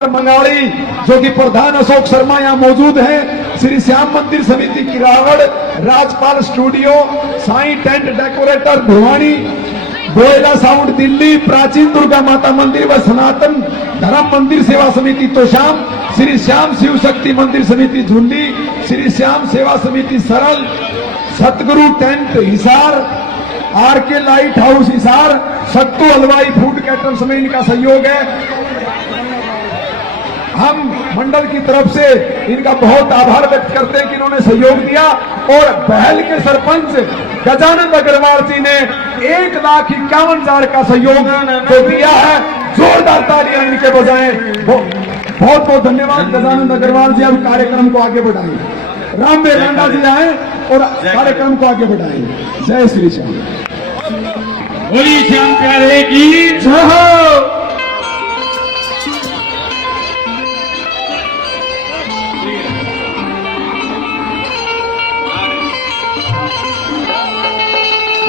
मंगाड़ी जो कि प्रधान अशोक शर्मा यहाँ मौजूद हैं, Shri Shyam Mandir Samiti Kirawad, Rajpal studio, Sai tent decorator Bhiwani, Boyla sound Delhi, प्राचीन दुर्गा माता मंदिर व सनातन धर्म मंदिर सेवा समिति तोशाम, श्री श्याम शिव शक्ति मंदिर समिति झुंडी, श्री श्याम सेवा समिति सरल, सतगुरु टेंट हिसार, आर के लाइट हाउस हिसार, सत्तू हलवाई फूड कैटरल समय इनका सहयोग है। हम मंडल की तरफ से इनका बहुत आभार व्यक्त करते हैं कि इन्होंने सहयोग दिया और बहल के सरपंच गजानंद अग्रवाल जी ने 1,51,000 का सहयोग तो दिया है। जोरदार तालियां इनके बजाय। बहुत बहुत धन्यवाद गजानंद अग्रवाल जी। अब कार्यक्रम को आगे बढ़ाएं। राम मेघांडा जी आए और कार्यक्रम को आगे बढ़ाएं। जय श्री श्याम। बोली श्याम प्यारे की जय हो।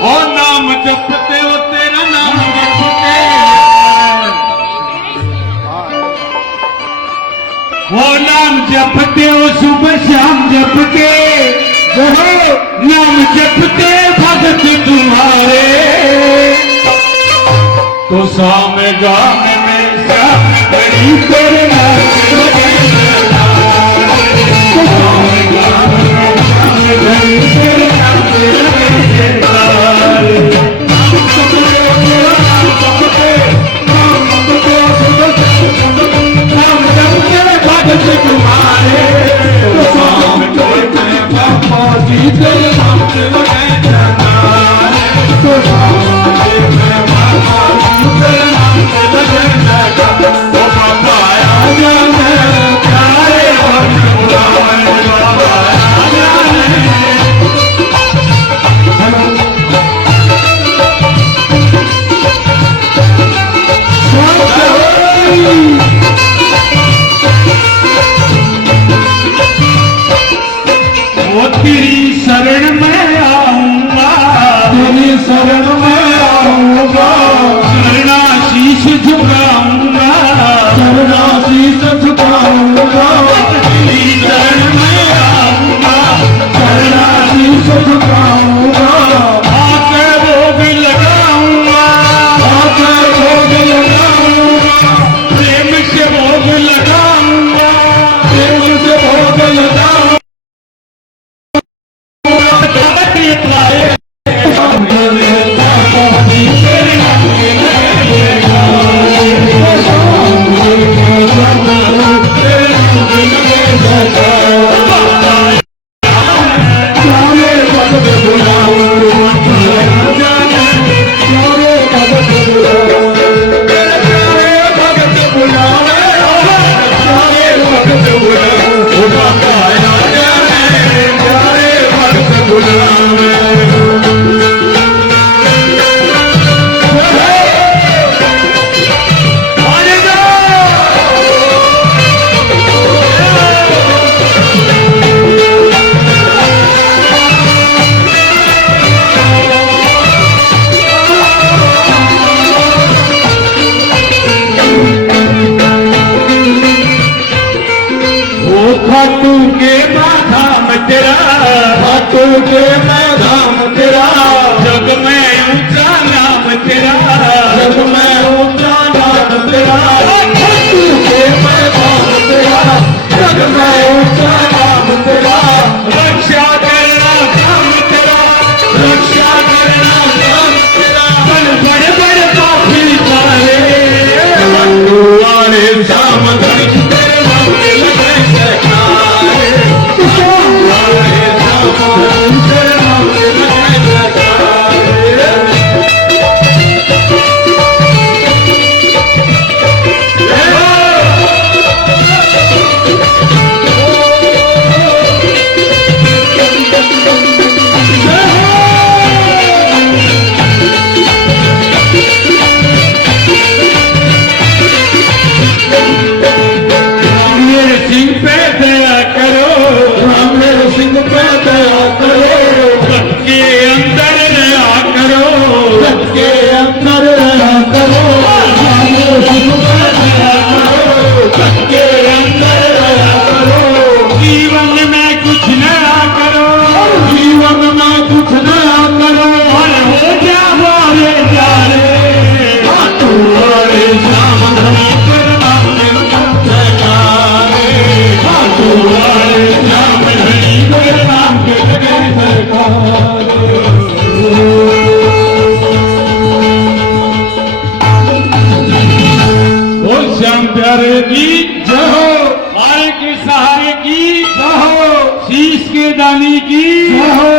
और नाम जपते हो तेरा नाम जपते, वो नाम जपते हो सुबह शाम जपते, नाम जपते भगत तुम्हारे, तो शाम गाम में श्याम बड़ी तेरे नाम तेरी शरण में आऊंगा, तेरी शरण में आऊंगा, शरणाशीष झुकाऊंगा, शरणाशीष झुकाऊंगा, तेरी शरण में आऊंगा, शरणाशीष झुकाऊंगा, आकर भोग लगाऊंगा, आकर भोग लगाऊंगा, प्रेम से भोग लगाऊंगा, प्रेम से भोग लगाऊंगा। खाटू के धाम तेरा, खाटू के धाम तेरा, जग में ऊंचा नाम तेरा, जग में ऊंचा नाम तेरा, खाटू के धाम तेरा, जग में ऊंचा नाम तेरा, रक्षा करना काम तेरा, रक्षा करना काम तेरा, बड़े बड़े पापी सारे वाले श्याम तेरे नाम के लगे की जय हो, मारे के सहारे की जय हो, शीश के दानी की जय हो।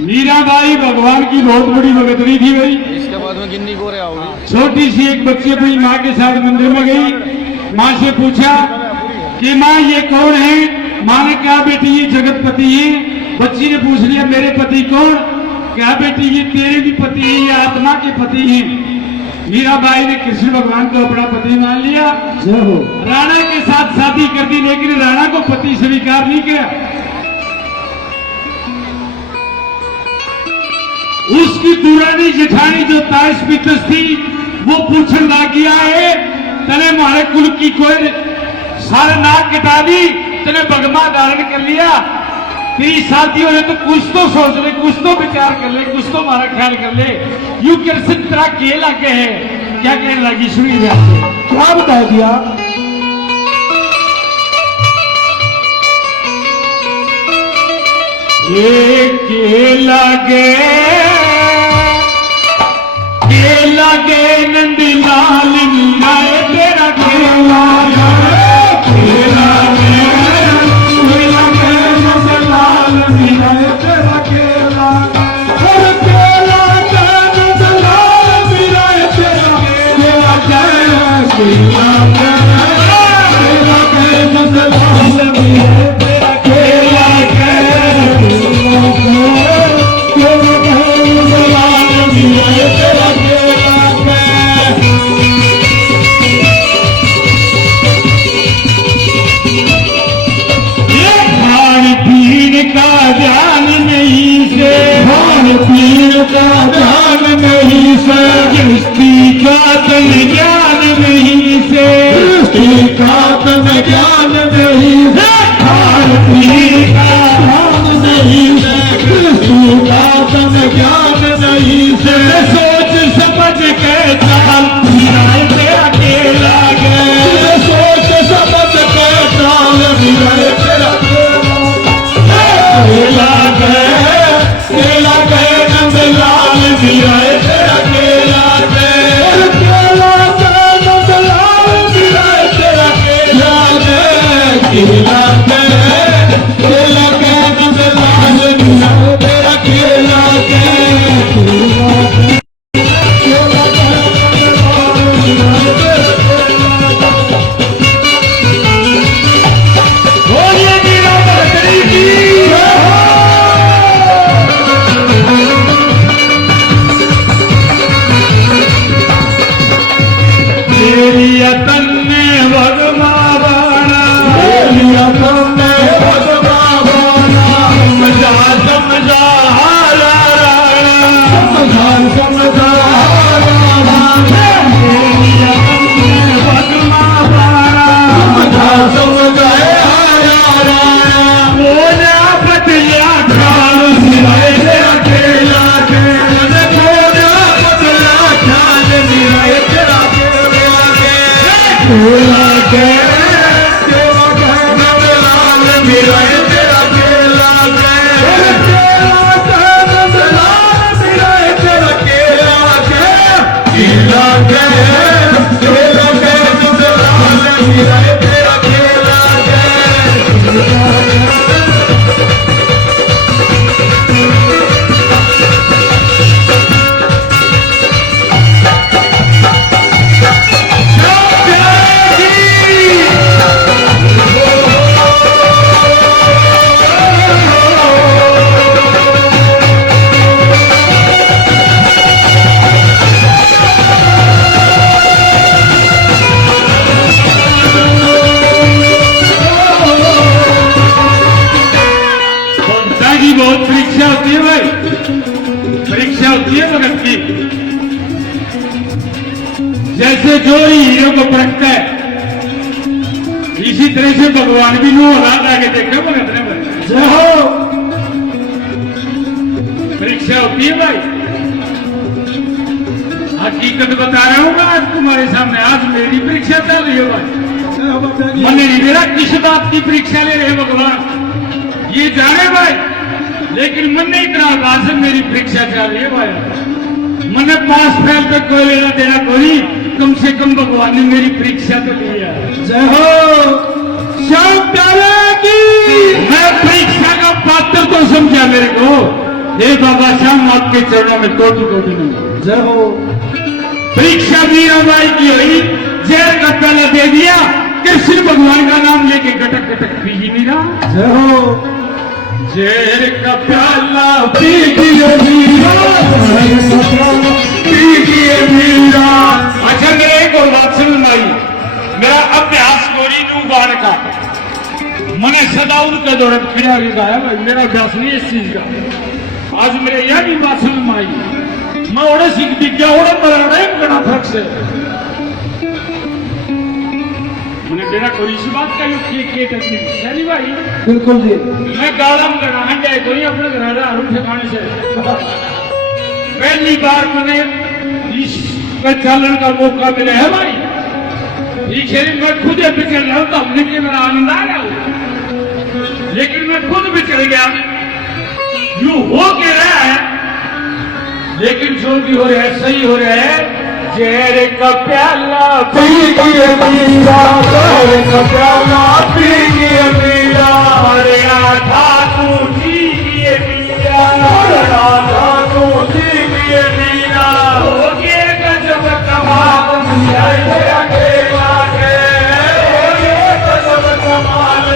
मीराबाई भगवान की बहुत बड़ी भगतनी थी भाई। इसके बाद में गिन्नी को रहा होगी। छोटी सी एक बच्ची अपनी माँ के साथ मंदिर में गई। माँ से पूछा कि माँ ये कौन है? माँ ने कहा बेटी ये जगतपति है। बच्ची ने पूछ लिया मेरे पति कौन? क्या बेटी ये तेरे भी पति है, ये आत्मा के पति हैं। मीराबाई ने कृष्ण भगवान को अपना पति मान लिया। जय हो, राणा के साथ शादी कर दी, लेकिन राणा को पति स्वीकार नहीं किया। उसकी दुरानी जेठानी जो ताश पितस थी वो पूछने लगी है तने हमारे कुल की कोई सारे नाक कटा दी, तने भगमा धारण कर लिया। तेरी शादियों ने तो कुछ तो सोच ले, कुछ तो विचार कर ले, कुछ तो हमारा ख्याल कर ले। यू कैसे तेरा केला के है? क्या कहने लगी सुनी जाए। क्या बता दिया? केला गे नंदी लाल मीराए तेरा केला गे नंद लाल मीराए तेरा केला केला गे नंद लाल मीराए तेरा केला केला गे नंद लाल मीराए तेरा केला ध्यान नहीं से दृष्टि का तन ज्ञान नहीं से ज्ञान नहीं से खान पीन का ध्यान नहीं से दृष्टि का तन ज्ञान नहीं से सोच समझ के चाल मिलाए तेरा केला गे सोच समझ के चाल मिलाए तेरा केला गे नंद लाल मीराए तेरा केला गे नंद लाल मीराए तेरा केला गे केला गे नंद लाल मीराए तेरा केला गे बोलिए मीरा भगतनी की तन ने भगमा बाणा समझा समझा हारा समझा भगमा बाणा समझा मोना बदलिया खान मिलाए तेरा केला गे मोना बदला खान मिलाए तेरा केला गे नंद लाल मीराए तेरा केला गे नंद लाल मीराए तेरा केला गे केला गे नंद लाल मीराए तेरा केला गे की बहुत परीक्षा होती है भाई, परीक्षा होती है भगत की। जैसे जो हीरो को परखता है इसी तरह से भगवान भी नो हाथ आगे देखा भगत ने भाई। जय हो, परीक्षा होती है भाई। हकीकत बता रहा हूँ मैं आज तुम्हारे सामने। आज मेरी परीक्षा चल रही है भाई। मन नहीं मेरा किस बात की परीक्षा ले रहे भगवान ये जाने भाई, लेकिन मन ने इतना आकाश मेरी परीक्षा चल रही है भाई। मन पास फैल तक कोई लेना देना कोई कम से कम भगवान ने मेरी परीक्षा तो ली है। जय हो श्याम प्यारे की मैं परीक्षा का पात्र तो समझा मेरे को। हे बाबा श्याम आपके चरणों में कोटि कोटि नहीं। जय हो परीक्षा मीराबाई की हुई, जहर का प्याला दे दिया, कृष्ण भगवान का नाम लेके गटक गटक पी ही नहीं रहा। जय हो जहर का प्याला पी गिए मीरा, पी गिए मीरा। अच्छा मेरे एक और बात समझ आई, मेरा अभ्यास गोरी नू गान का मैंने सदा उनके दौरान खड़ा गाया भाई, मेरा अभ्यास नहीं इस चीज का। आज मेरे यह भी बात समझ में आई, मैं ओढ़े सीख दिख गया, ओढ़े मरड़े करना फर्क से मैंने बेड़ा कोई इसी बात का के टेक्निक सही भाई। बिल्कुल जी मैं गालम करना हंडे कोई अपने घर अरुण ठिकाने से पहली बार मैंने इस चालन का मौका मिला है भाई। पीछे मैं खुद बिचड़ रहा हूं तो हमने के मेरा आनंद आ रहा हूं, लेकिन मैं खुद बिचड़ गया। यू हो के रहा है, लेकिन जो भी हो रहा है सही हो रहा है। जहर का प्याला पी गिए मीरा, जहर का प्याला पी गिए मीरा, राधा तू जी गिए मीरा, राधा तू जी गिए मीरा। हो गए गजब कमाल अकेला के, हो गए गजब कमाल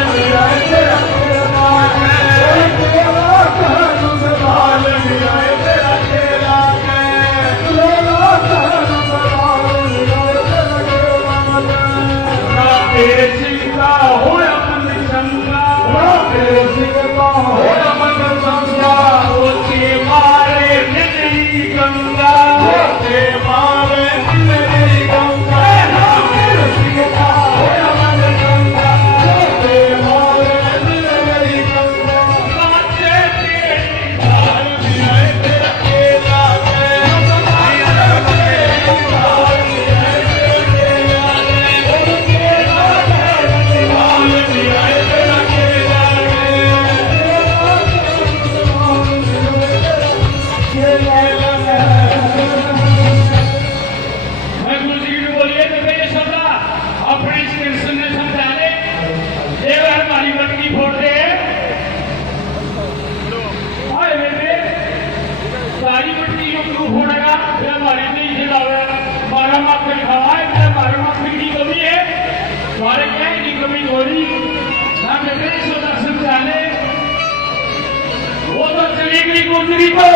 को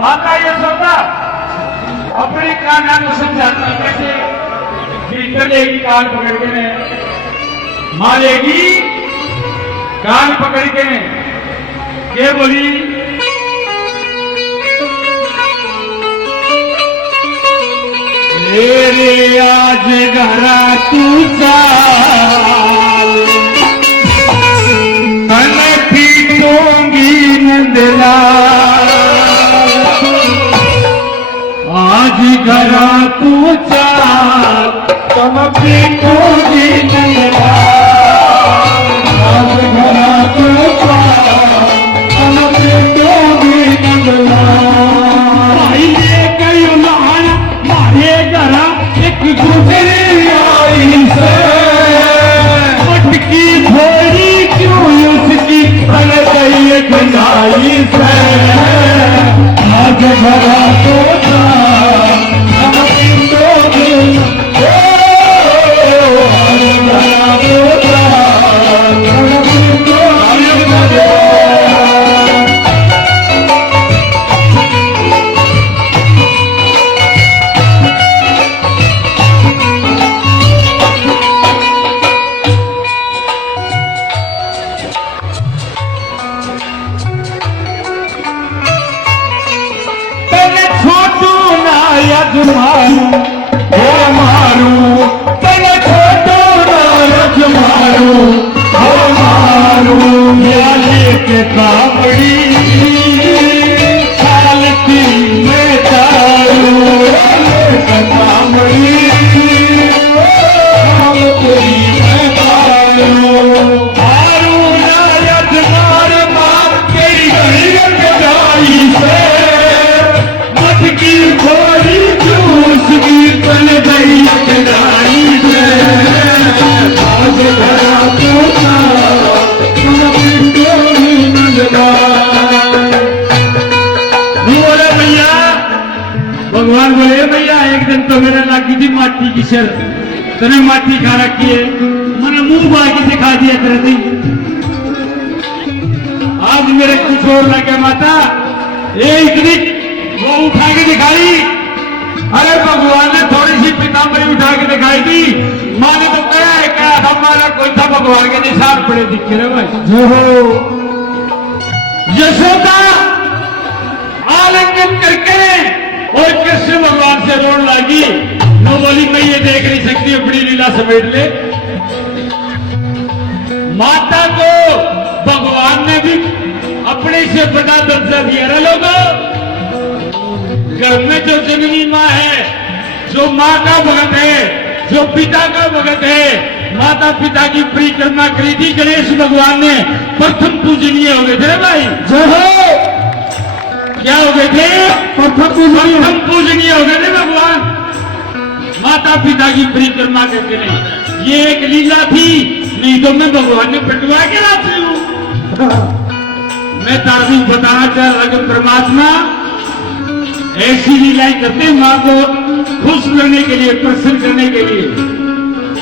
माता यशोदा अपने कान्हा को समझाती कैसे कि लेगी कान पकड़ के मां लेगी कान पकड़ के ये बोली मेरे आज घरा तू चाल मैं पीटूंगी नंदला आज घरा तू चाल तुम पीटूंगी नंदला आज घरा तू चाल तुम पीटूंगी नंदला मारे घरा एक गुजरी आई से मटकी भोरी क्यों उसकी बन गई गंगाई से आज घरा तो मच्छर तने माटी खा रखी है, मैंने मुंह बाकी दिखा दिया तेरे दिन। आज मेरे कुछ और लगे माता, ये इतनी वो उठा के दिखाई। अरे भगवान ने थोड़ी सी पीताम्बरी उठा के दिखाई थी, माँ ने तो कहा है क्या हमारा कोई था भगवान के निशान पड़े दिखे रहे भाई। जय हो। यशोदा आलिंगन करके और कृष्ण भगवान से रोने लगी। वो बोली मैं ये देख नहीं सकती, अपनी लीला समेट ले। माता को भगवान ने भी अपने से बड़ा दर्जा दिया रे लोगों। घर में जो जननी माँ है, जो माँ का भगत है, जो पिता का भगत है, माता पिता की परिक्रमा करी थी। गणेश भगवान ने प्रथम पूजनीय हो गए थे भाई। जय हो। क्या हो गए थे? प्रथम पूजनीय हो गए थे भगवान, माता पिता की परिक्रमा करके नहीं। ये एक लीला थी, नहीं तो मैं भगवान ने पटवा के लाती हूँ। मैं तारीफ बताना चाह रहा परमात्मा ऐसी लीलाएं करते माँ को खुश करने के लिए, प्रसन्न करने के लिए।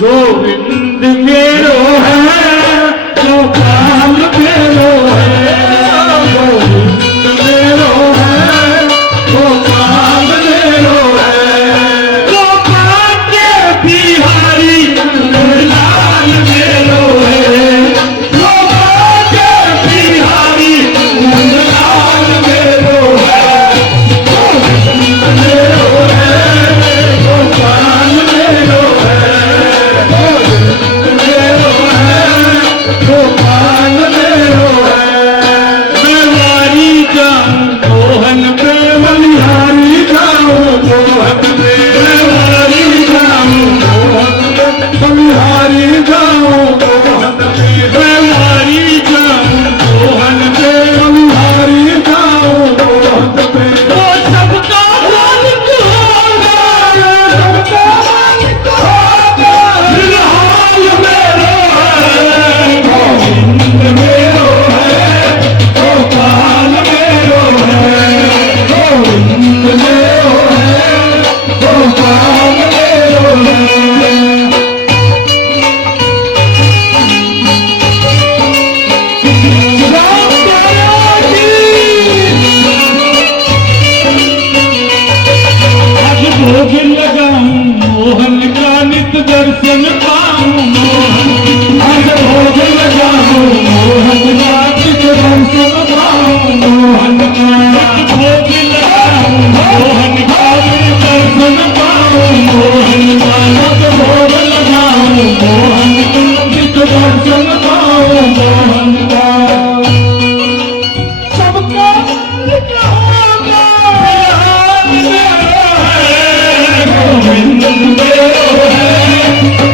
गोविंद मेरो है जो काल मेरो है, गोविंद मेरो है जो काल मेरो है, गोपाल के बिहारी लाल मेरो है, गोपाल के बिहारी लाल मेरो है, गोविंद मेरो है गोपाल मेरो है, गोविंद मेरो है गोपाल मेरो है। मैं वारी जाऊं मोहन पे बलिहारी जाऊं मोहन पे, मैं वारी जाऊं मोहन पे बलिहारी जाऊं मोहन पे, मैं वारी जाऊं मोहन पे बलिहारी जाऊं मोहन पे। वो सबका मालिक होगा, सबका मालिक होगा, फिलहाल मेरो है गोविंद मेरो है गोपाल मेरो है, गोविंद मेरो है गोपाल मेरो है। राम दया की आज भोग लगाऊं मोहन का नित दर्शन पाऊं मोहन, आज भोग लगाऊं मोहन का नित दर्शन पाऊं मोहन का, भोग लगाऊं मोहन का नित दर्शन पाऊं मोहन का, आज भोग लगाऊं मोहन का नित दर्शन पाऊं मोहन का। सबका मालिक होगा, गोविंद मेरो है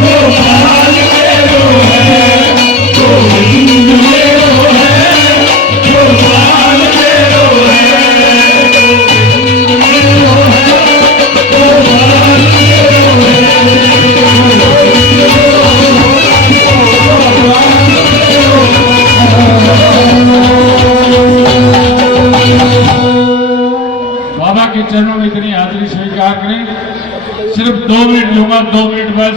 गोपाल मेरो है, गोविंद मेरो है गोपाल मेरो है, गोविंद मेरो है गोपाल बाबा के चरणों में इतनी हाजिरी स्वीकार करें। सिर्फ 2 मिनट लूंगा, 2 मिनट बस।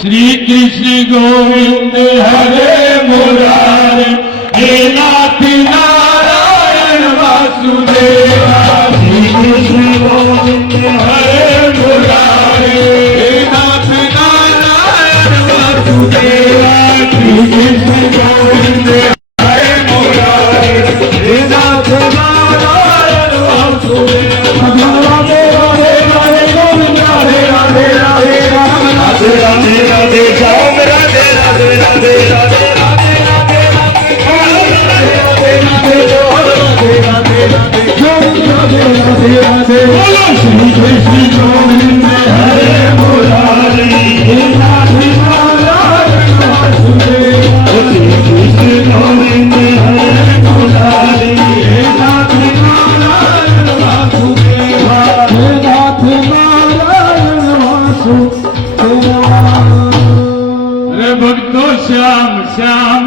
श्री कृष्ण गोविंद हरे मुरारे, हे नाथ नारायण वासुदेवा। श्री कृष्ण गोविंद हरे मुरारे, हे नाथ नारायण वासुदेवा। श्री कृष्ण गोविंद हरे मुरारे, हे नाथ नारायण वासुदेवा। राधे राधे राधे गोविंद राधे राधे राधे राम राधे राधे राधे श्याम राधे राधे राधे राधे राधे राधे राधे गोविंद राधे राधे राधे। बोलो श्री कृष्ण गोविंद हरे मुरारी, हे नाथ नारायण वासुदेवा। श्री कृष्ण गोविंद हरे मुरारी, हे नाथ नारायण वासुदेवा, हे नाथ नारायण वासुदेवा। रे भक्तो श्याम श्याम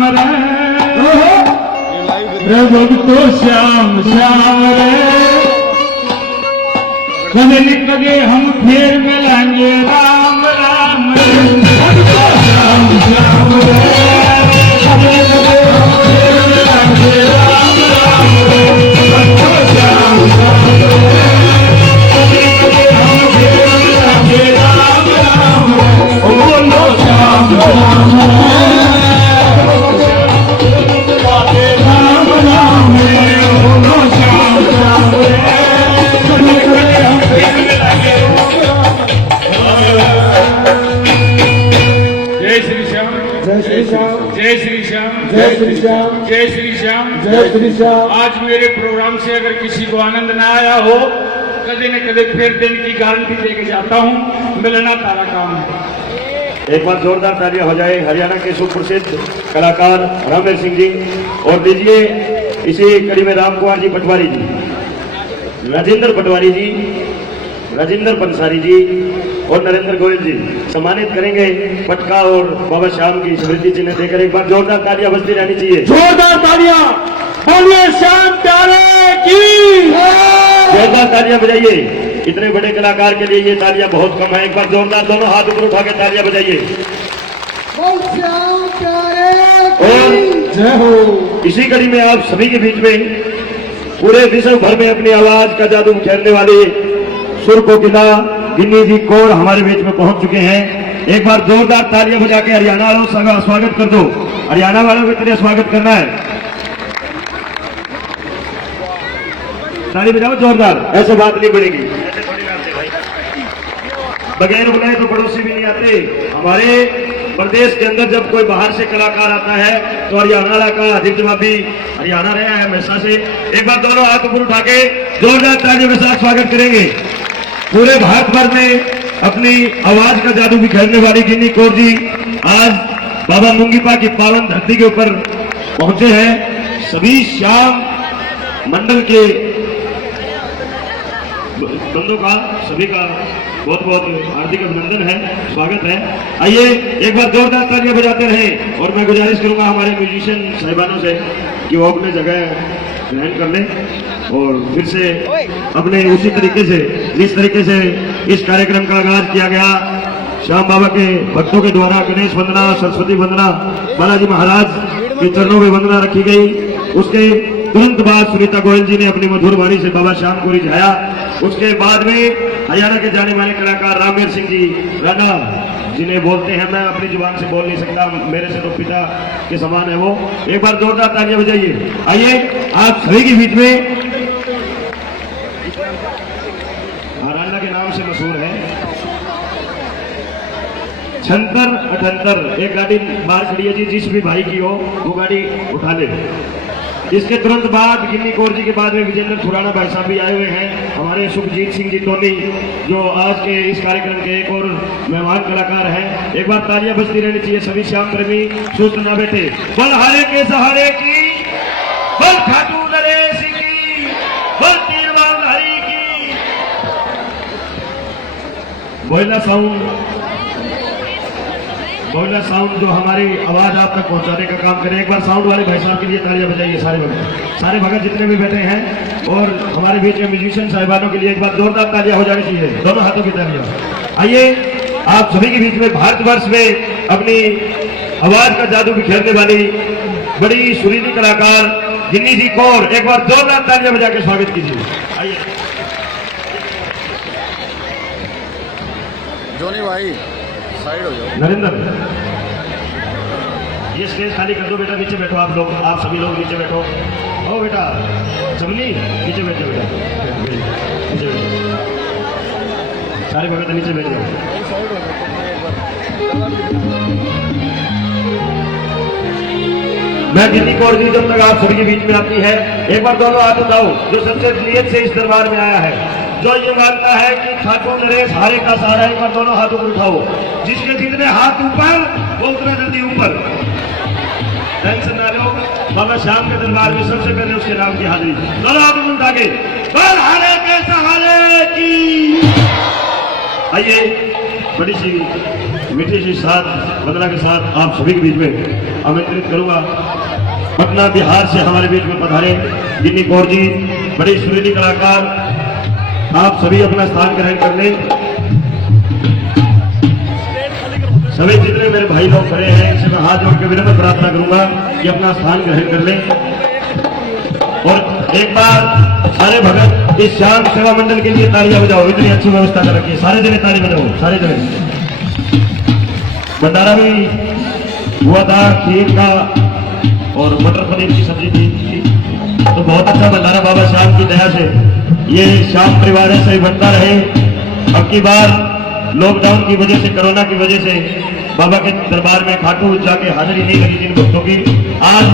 रे भक्तो श्याम श्याम रे, कदे कदे हम फिर मिलेंगे राम राम। श्याम, जय श्री श्याम, जय श्री श्याम, जय श्री श्याम। जय श्री श्याम। आज मेरे प्रोग्राम से अगर किसी को आनंद ना आया हो, कदे न कदे फिर दिन की गारंटी देके जाता हूँ, मिलना तारा काम है। एक बार जोरदार तालियां हो जाए हरियाणा के सुप्रसिद्ध कलाकार रामवीर सिंह जी। और दीजिए इसी कड़ी में राम कुमार जी पटवारी जी, राजेंद्र पटवारी जी, राजेंद्र पंसारी जी और नरेंद्र गोयल जी सम्मानित करेंगे पटका और बाबा श्याम की स्मृति चिन्ह देकर। एक बार जोरदार तालियां बजती रहनी चाहिए। जोरदार तालियां, बोलिए श्याम प्यारे की। जोरदार तालियां बजाइए। इतने बड़े कलाकार के लिए ये तालियां बहुत कम है। एक बार जोरदार दोनों हाथ ऊपर उठा के तालियां बजाइए। और जय हो। इसी कड़ी में आप सभी के बीच में पूरे विश्व भर में अपनी आवाज का जादू बिखेरने वाले सुर कोकिला गिन्नी जी कौर हमारे बीच में पहुंच चुके हैं। एक बार जोरदार तालियां बजा के हरियाणा वालों का स्वागत कर दो। हरियाणा वालों के तरह स्वागत करना है। ताली बजाओ जोरदार, ऐसे बात नहीं बनेगी। बगैर बुलाए तो पड़ोसी भी नहीं आते। हमारे प्रदेश के अंदर जब कोई बाहर से कलाकार आता है तो हरियाणा का अधिक जवाबी हरियाणा रहा है हमेशा से। एक बार दोनों हाथ ऊपर उठा के जोरदार तालियों के साथ स्वागत करेंगे। पूरे भारत भर में अपनी आवाज का जादू बिखेरने वाली गिन्नी कौर जी आज बाबा मुंगीपा की पावन धरती के ऊपर पहुंचे हैं। सभी श्याम मंडल के बंदों का, सभी का बहुत बहुत हार्दिक अभिनंदन है, स्वागत है। आइए एक बार जोरदार तालियां बजाते रहें। और मैं गुजारिश करूंगा हमारे म्यूजिशियन साहिबानों से कि वो अपने जगह ग्रहण कर लें और फिर से अपने उसी तरीके से जिस तरीके से इस कार्यक्रम का आगाज किया गया श्याम बाबा के भक्तों के द्वारा गणेश वंदना, सरस्वती वंदना, बालाजी महाराज के चरणों में वंदना रखी गई। उसके तुरंत बाद सुनीता गोयल जी ने अपनी मधुर वाणी से बाबा श्याम को रिझाया। उसके बाद में हरियाणा के जाने माने कलाकार रामवीर सिंह जी राणा जिन्हें बोलते हैं, मैं अपनी जुबान से बोल नहीं सकता, मेरे से तो पिता के समान है वो। एक बार जोरदार तालियां बजाइए। आइए आप सभी के बीच में राणा के नाम से मशहूर है छंतर अठंतर। एक गाड़ी बाहर खड़ी है जी, जिस भी भाई की हो वो गाड़ी उठा ले। इसके तुरंत बाद गिन्नी कौर जी के बाद में विजेंद्र खुराना भाई साहब भी आए हुए हैं। हमारे सुखजीत सिंह जी टोनी जो आज के इस कार्यक्रम के एक और मेहमान कलाकार हैं। एक बार तालियां बजती रहनी चाहिए। सभी श्याम प्रेमी सुस्त ना बैठे। बल हारे के सहारे की, बल खाटू नरेश की, बल तीरवाल हरी की। बोइला साउंड जो हमारी आवाज आप तक पहुंचाने का काम करे। एक बार साउंड वाले भाई साहब के लिए तालियां बजाइए। सारे भगत जितने भी बैठे हैं और हमारे बीच में म्यूजिशियन साहिबानों के लिए एक बार जोरदार तालियां हो जानी चाहिए, दोनों हाथों की तालियां। आइए आप सभी के बीच में भारतवर्ष में अपनी आवाज का जादू बिखेरने वाली बड़ी सुरीली कलाकार गिन्नी जी कौर, एक बार जोरदार तालियां बजा के स्वागत कीजिए। आइए जोनी भाई साइड हो जाओ। नरेंद्र, ये स्टेज खाली कर दो बेटा, नीचे बैठो आप लोग, आप सभी लोग नीचे बैठो। ओ बेटा चमनी नीचे बैठो बेटा, नीचे बैठो, सारे भगत नीचे बैठ जाओ। मैं गिन्नी कौर जी जब तक आप सभी के बीच में आती है, एक बार दोनों हाथ उठाओ जो सबसे नियत से इस दरबार में आया है, जो ये मानता है कि ठाकुर नरेश हारे का सहारा। एक बार दोनों हाथों को उठाओ। जिसके जितने हाथ ऊपर वो उतना जल्दी ऊपर। टेंशन ना लो, बाबा श्याम के दरबार में सबसे पहले उसके नाम की हाजिरी। दोनों हाथों को उठा के बल हारे के सहारे की। आइए बड़ी सी मीठी सी साथ बदला के साथ आप सभी के बीच में आमंत्रित करूंगा। पटना बिहार से हमारे बीच में पधारे गिन्नी कौर जी, बड़ी सुरीली कलाकार। आप सभी अपना स्थान ग्रहण कर लें। सभी जितने मेरे भाई लोग खड़े हैं इनसे मैं हाथ जोड़ के विनम्र प्रार्थना करूंगा कि अपना स्थान ग्रहण कर लें। और एक बार सारे भगत इस श्याम सेवा मंडल के लिए तालियां बजाओ। इतनी अच्छी व्यवस्था कर रखी है, सारे जने ताली बजाओ, सारे जने। भंडारा भी हुआ था खीर का और मटर पनीर की सब्जी थी, तो बहुत अच्छा भंडारा बाबा श्याम की दया से ये श्याम परिवार ऐसे ही बनता रहे। अब की बार लॉकडाउन की वजह से, कोरोना की वजह से बाबा के दरबार में खाटू जाके हाजिरी नहीं लगी जिन भक्तों की, आज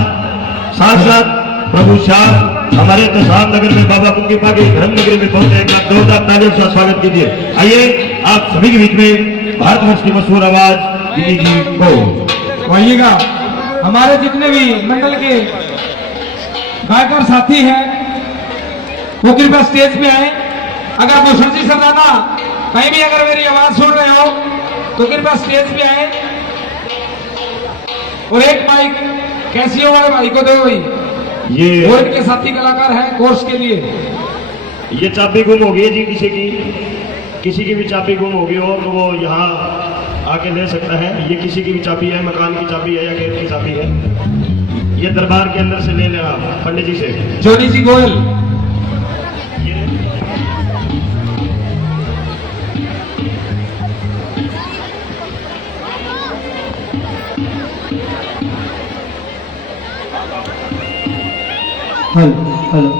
साथ प्रभु श्याम हमारे तसाम नगर में बाबा की कृपा के धर्म नगरी में पहुंचे। एक बार जोरदार तालियों से स्वागत कीजिए। आइए आप सभी के बीच में भारतवर्ष की मशहूर आवाज दीदी जी को आइएगा। हमारे जितने भी मंडल के गायक और साथी हैं वो कृपया स्टेज पे आए। अगर भूषण जी सरदाना कहीं भी अगर मेरी आवाज सुन रहे हो तो कृपया स्टेज पे आए। और एक माइक कैसी वाले भाई को दो भाई, ये बोर्ड के साथी कलाकार हैं कोर्स के लिए। ये चाबी गुम हो गई है जी, किसी की भी चाबी गुम हो गई हो तो वो यहाँ आके ले सकता है। ये किसी की भी चाबी है, मकान की चाबी है या खेत की चाबी है, ये दरबार के अंदर से ले लेना पंडित जी से। Jony ji Goyal, hello hello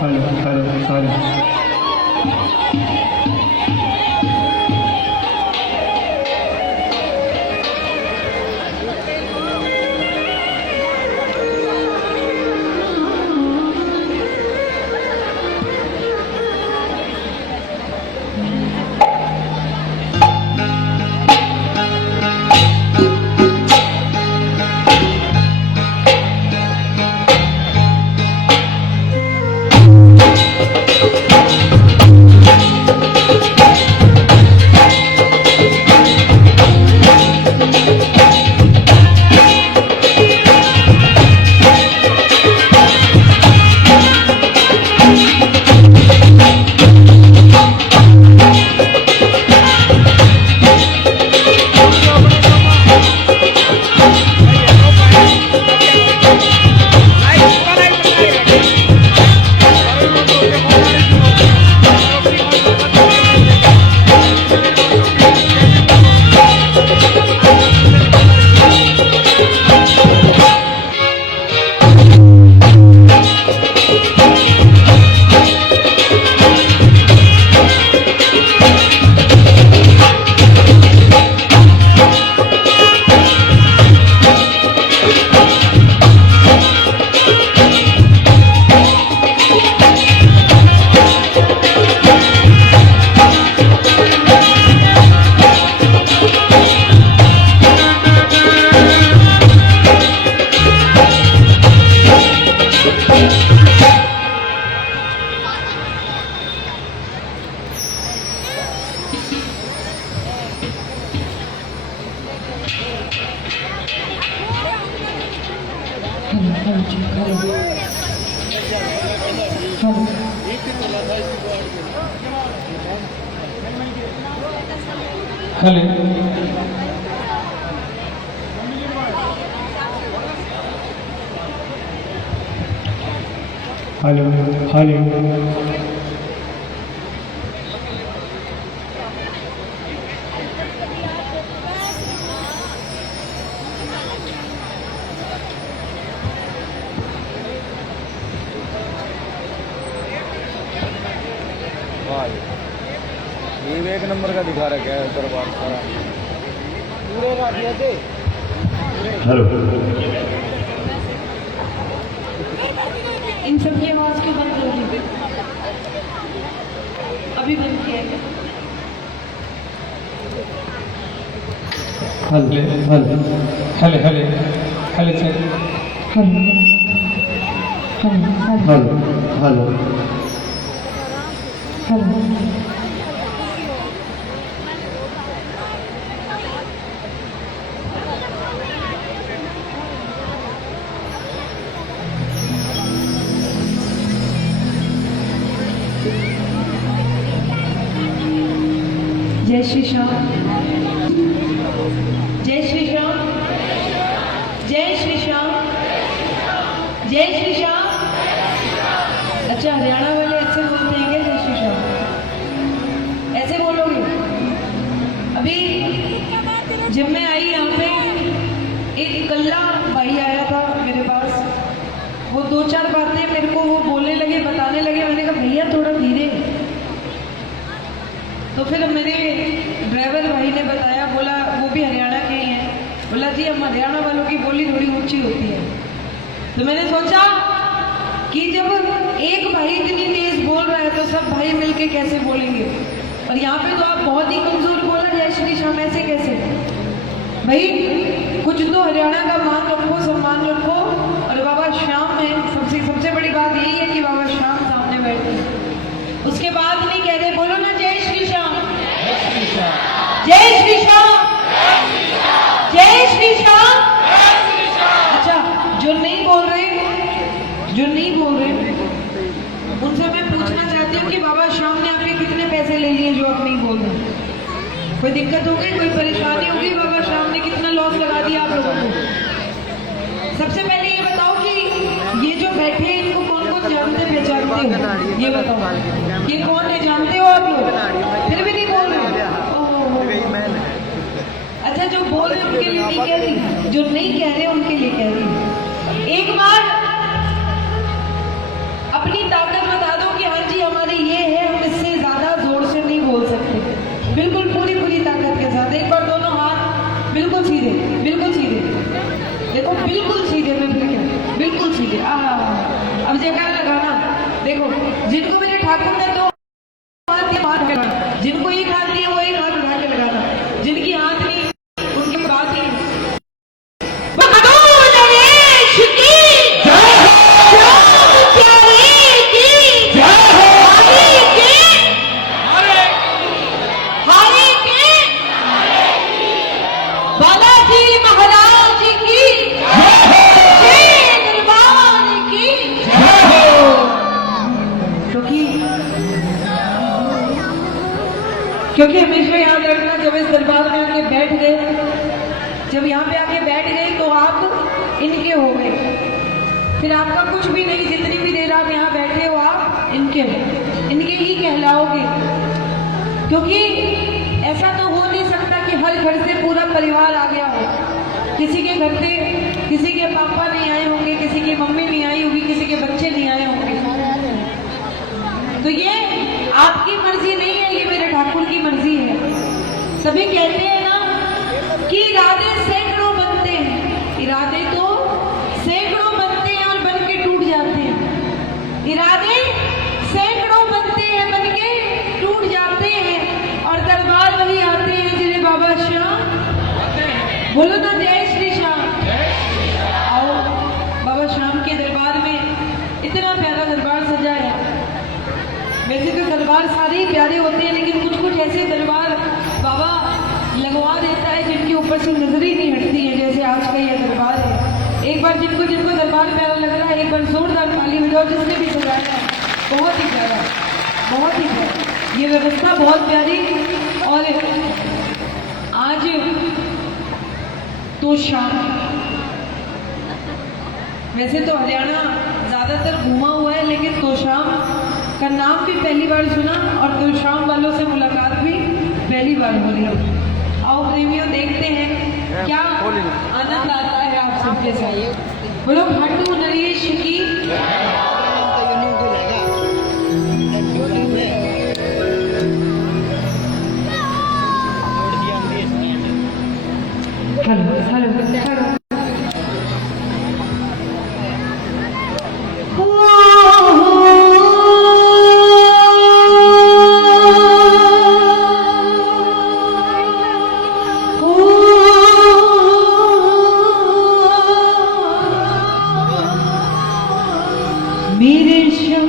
hello hello hello. Hello hello hello. ये 1 नंबर का दिखा रखा है दरबार सारा पूरे का दिया थे। हेलो इन सब की आवाज क्यों बंद होगी? अभी बंद किया है। Hello hello hello hello hello चल हेलो हेलो। जय श्री श्याम, जय श्री श्याम, जय श्री श्याम, जय श्री श्याम। अच्छा, हरियाणा वाले ऐसे बोलते हैं क्या? जय श्री श्याम ऐसे बोलोगे? अभी जब मैं आई यहाँ पे एक कल्ला भाई आया था मेरे पास, वो 2-4 बातें मेरे को वो बोलने लगे, बताने लगे। मैंने कहा भैया थोड़ा धीरे। तो फिर मेरे ड्राइवर भाई ने बताया, बोला जी हम हरियाणा वालों की बोली थोड़ी ऊंची होती है। तो मैंने सोचा कि जब एक भाई इतनी तेज बोल रहा है तो सब भाई मिलके कैसे बोलेंगे। और यहाँ पे तो आप बहुत ही कमजोर बोला जय श्री श्याम, ऐसे कैसे भाई? कुछ तो हरियाणा का मान रखो, सम्मान रखो। और बाबा श्याम में सबसे बड़ी बात यही है कि बाबा श्याम सामने बैठे। उसके बाद नहीं कह रहे, बोलो ना जय श्री श्याम, जय श्री श्याम, जय श्री श्याम। अच्छा, जो नहीं बोल रहे उनसे मैं पूछना चाहती हूँ कि बाबा श्याम ने आपके कितने पैसे ले लिए जो आप नहीं बोल रहे? कोई दिक्कत हो गई, कोई परेशानी होगी? बाबा श्याम ने कितना लॉस लगा दिया आप लोगों को? सबसे पहले ये बताओ कि ये जो बैठे हैं इनको कौन कौन जानते पहचानते हो? ये बताओ, ये कौन है, जानते हो आप लोग? फिर भी नहीं बोल रहे? अच्छा, जो बोल रहे उनके लिए नहीं कह रही, जो नहीं कह रहे उनके लिए कह रही। एक बार अपनी ताकत बता दो कि हाँ जी हमारे ये है, हम इससे ज्यादा जोर से नहीं बोल सकते। बिल्कुल पूरी ताकत के साथ एक बार दोनों हाथ बिल्कुल सीधे, देखो बिल्कुल सीधे, बिल्कुल सीधे। अब जयकारा लगाना। देखो, जिनको मेरे ठाकुर ने दो हाथ लगाना, जिनको एक हाथ दिया वो एक हाथ उठा के लगाना, जिनकी हाथ नहीं उनकी बात नहीं। बालाजी महाराज की जय, दरबार की क्योंकि हमेशा याद रखना, जब इस दरबार में आके बैठ गए, जब यहाँ पे आके बैठ गए तो आप इनके हो गए। फिर आपका कुछ भी नहीं, जितनी भी देर आप यहाँ बैठे हो आप इनके ही कहलाओगे। क्योंकि ऐसा तो हो नहीं सकता कि हर घर से पूरा परिवार आ गया हो। किसी के घर से किसी के पापा नहीं आए होंगे, किसी की मम्मी नहीं आई होगी, किसी के बच्चे नहीं आए होंगे। तो ये आपकी मर्जी नहीं है, ये मेरे ठाकुर की मर्जी है। सभी कहते हैं ना कि इरादे सैकड़ों बनते हैं, इरादे तो सैकड़ों बनते हैं और बन के टूट जाते हैं। इरादे सैकड़ों बनते हैं, बन के टूट जाते हैं, और दरबार वही आते हैं जिन्हें बाबा श्याम। बोलो ना जय श्री श्याम। आओ, बाबा श्याम के दरबार में इतना प्यारा दरबार सजा है। वैसे तो दरबार सारे ही प्यारे होते हैं, लेकिन कुछ ऐसे दरबार बाबा लगवा देता है जिनके ऊपर से नजर ही नहीं हटती है, जैसे आज का यह दरबार है। एक बार जिनको दरबार प्यारा लग रहा है, एक बार जोरदार ताली बजाओ जिसने भी सजाया है। बहुत ही प्यारा, बहुत ही प्यारा, ये व्यवस्था बहुत प्यारी। और आज तो शाम, वैसे तो हरियाणा ज्यादातर घूमा हुआ है, लेकिन तोशाम का नाम भी पहली बार सुना और तोशाम वालों से मुलाकात भी पहली बार हो रही है। आओ प्रेमियों, देखते हैं क्या आनंद आता है आप सबके साथ। बोलो खाटू नरेश की। हेलो मेरे श्याम